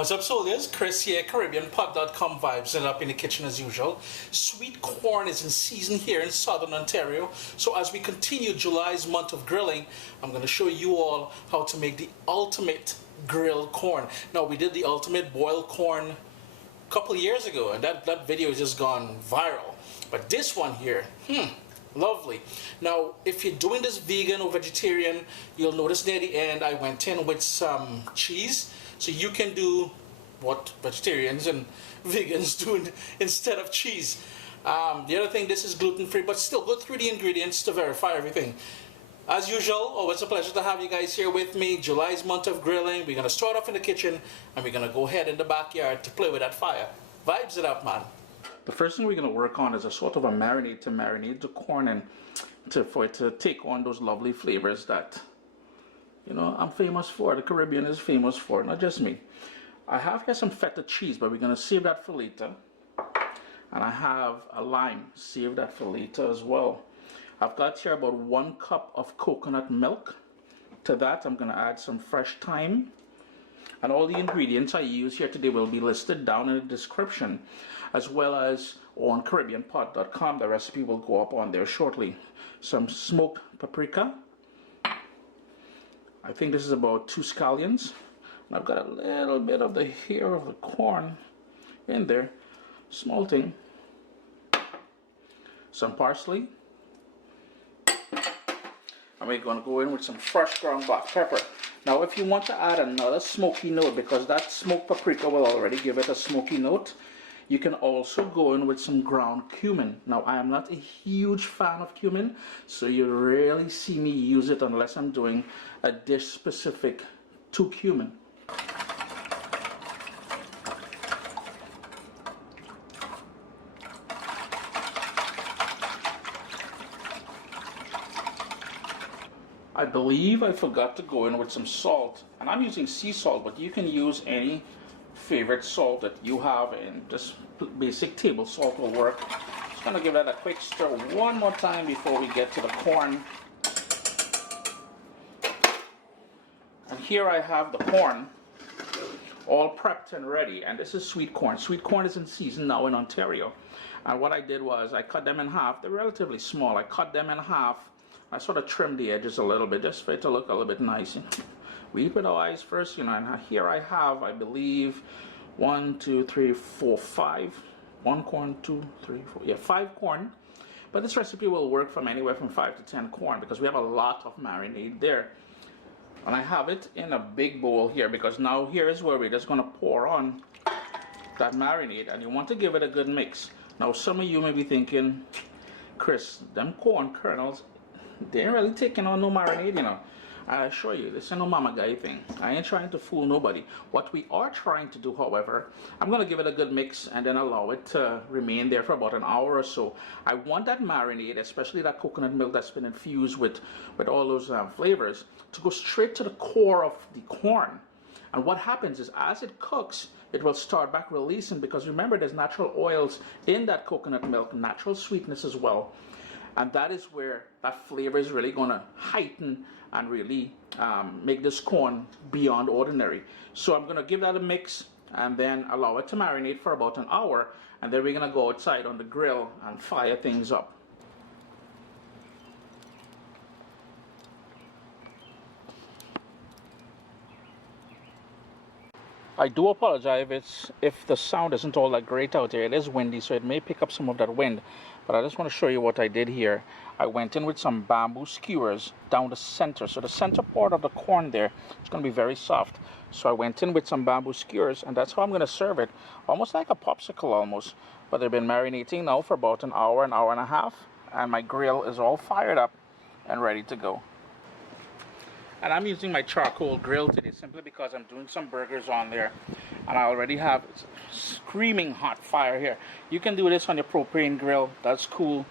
What's up, soldiers? Chris here, caribbeanpot.com, vibes it up in the kitchen as usual. Sweet corn is in season here in southern Ontario, so as we continue July's month of grilling, I'm going to show you all how to make the ultimate grilled corn. Now, we did the ultimate boiled corn a couple of years ago, and that video has just gone viral. But this one here, lovely. Now, if you're doing this vegan or vegetarian, you'll notice near the end I went in with some cheese. So you can do what vegetarians and vegans do instead of cheese. The other thing, this is gluten-free, but still go through the ingredients to verify everything. As usual, always a pleasure to have you guys here with me. July's month of grilling. We're going to start off in the kitchen, and we're going to go ahead in the backyard to play with that fire. Vibes it up, man. The first thing we're going to work on is a sort of a marinade to marinate the corn and for it to take on those lovely flavors that, you know, I'm famous for. The Caribbean is famous for, not just me. I have here some feta cheese, but we're going to save that for later. And I have a lime, save that for later as well. I've got here about 1 cup of coconut milk. To that, I'm going to add some fresh thyme. And all the ingredients I use here today will be listed down in the description, as well as on caribbeanpot.com. The recipe will go up on there shortly. Some smoked paprika. I think this is about 2 scallions. And I've got a little bit of the hair of the corn in there. Small thing. Some parsley. And we're going to go in with some fresh ground black pepper. Now, if you want to add another smoky note, because that smoked paprika will already give it a smoky note, you can also go in with some ground cumin. Now, I am not a huge fan of cumin, so you rarely see me use it unless I'm doing a dish specific to cumin. I believe I forgot to go in with some salt, and I'm using sea salt, but you can use any favorite salt that you have, and just basic table salt will work. Just gonna give that a quick stir one more time before we get to the corn. And here I have the corn all prepped and ready, and this is sweet corn. Sweet corn is in season now in Ontario, and what I did was I cut them in half. They're relatively small. I cut them in half. I sort of trimmed the edges a little bit just for it to look a little bit nice. We eat with our eyes first, you know, and here I have, I believe, 1, 2, 3, 4, 5. 1 corn, 2, 3, 4, yeah, 5 corn. But this recipe will work from anywhere from 5 to 10 corn because we have a lot of marinade there. And I have it in a big bowl here because now here is where we're just going to pour on that marinade, and you want to give it a good mix. Now, some of you may be thinking, Chris, them corn kernels, they ain't really taking on no marinade, you know. I assure you, this ain't no mama guy thing. I ain't trying to fool nobody. What we are trying to do, however, I'm going to give it a good mix and then allow it to remain there for about an hour or so. I want that marinade, especially that coconut milk that's been infused with all those flavors, to go straight to the core of the corn. And what happens is, as it cooks, it will start back releasing, because remember, there's natural oils in that coconut milk, natural sweetness as well. And that is where that flavor is really going to heighten and really make this corn beyond ordinary. So I'm going to give that a mix and then allow it to marinate for about an hour. And then we're going to go outside on the grill and fire things up. I do apologize if the sound isn't all that great out there. It is windy, so it may pick up some of that wind. But I just want to show you what I did here. I went in with some bamboo skewers down the center. So the center part of the corn there is going to be very soft. So I went in with some bamboo skewers, and that's how I'm going to serve it. Almost like a popsicle almost. But they've been marinating now for about an hour and a half. And my grill is all fired up and ready to go. And I'm using my charcoal grill today simply because I'm doing some burgers on there. And I already have screaming hot fire here. You can do this on your propane grill. That's cool.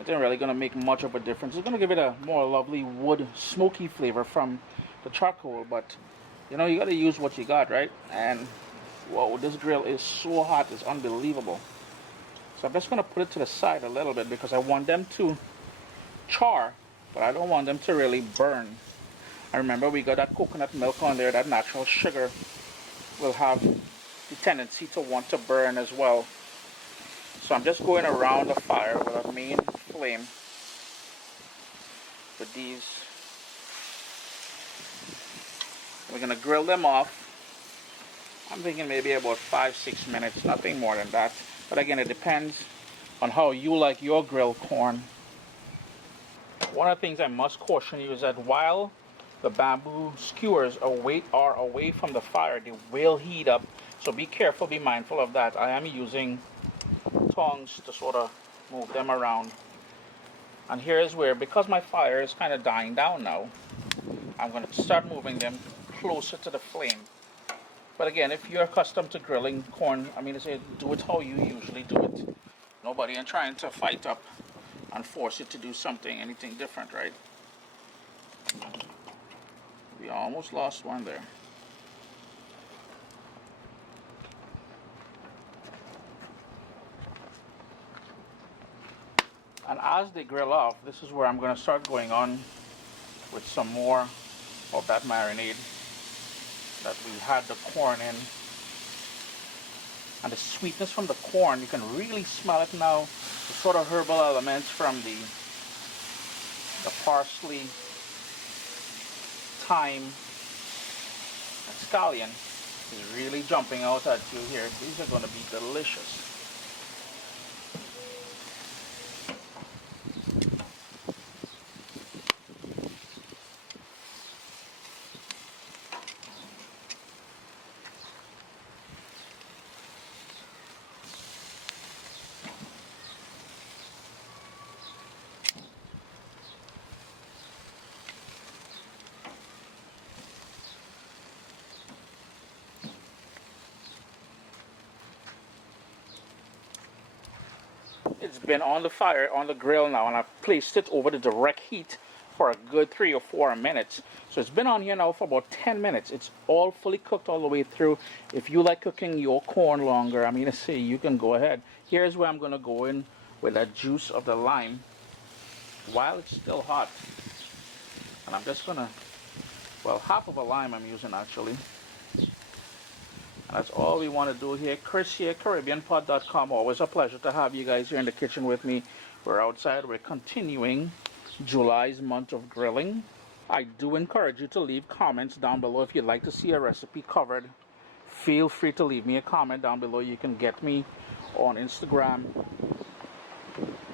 It ain't really going to make much of a difference. It's going to give it a more lovely wood smoky flavor from the charcoal. But, you know, you got to use what you got, right? And, whoa, this grill is so hot. It's unbelievable. So I'm just going to put it to the side a little bit because I want them to char, but I don't want them to really burn. And remember, we got that coconut milk on there, that natural sugar will have the tendency to want to burn as well. So I'm just going around the fire with a main flame with these. We're going to grill them off. I'm thinking maybe about 5-6 minutes, nothing more than that. But again, it depends on how you like your grilled corn. One of the things I must caution you is that while the bamboo skewers are away from the fire, they will heat up. So be careful, be mindful of that. I am using tongs to sort of move them around. And here is where, because my fire is kind of dying down now, I'm going to start moving them closer to the flame. But again, if you're accustomed to grilling corn, I mean, do it how you usually do it. Nobody ain't trying to fight up and force you to do anything different, right? We almost lost one there. And as they grill off, this is where I'm going to start going on with some more of that marinade that we had the corn in. And the sweetness from the corn, you can really smell it now. The sort of herbal elements from the parsley, thyme, and scallion is really jumping out at you here. These are going to be delicious. It's been on the fire, on the grill now, and I've placed it over the direct heat for a good 3 or 4 minutes. So it's been on here now for about 10 minutes. It's all fully cooked all the way through. If you like cooking your corn longer, I mean, let's see, you can go ahead. Here's where I'm going to go in with that juice of the lime while it's still hot. And I'm just going to, well, half of a lime I'm using actually. That's all we want to do here. Chris here, caribbeanpot.com. Always a pleasure to have you guys here in the kitchen with me. We're outside. We're continuing July's month of grilling. I do encourage you to leave comments down below if you'd like to see a recipe covered. Feel free to leave me a comment down below. You can get me on Instagram,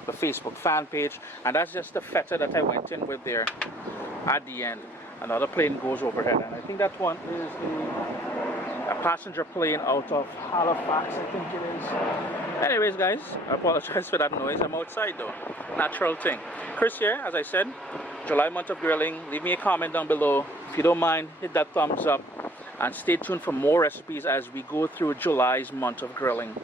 the Facebook fan page. And that's just the feta that I went in with there at the end. Another plane goes overhead. And I think that one is a passenger plane out of Halifax, I think it is. Anyways, guys, I apologize for that noise. I'm outside though. Natural thing. Chris here, as I said, July month of grilling. Leave me a comment down below. If you don't mind, hit that thumbs up. And stay tuned for more recipes as we go through July's month of grilling.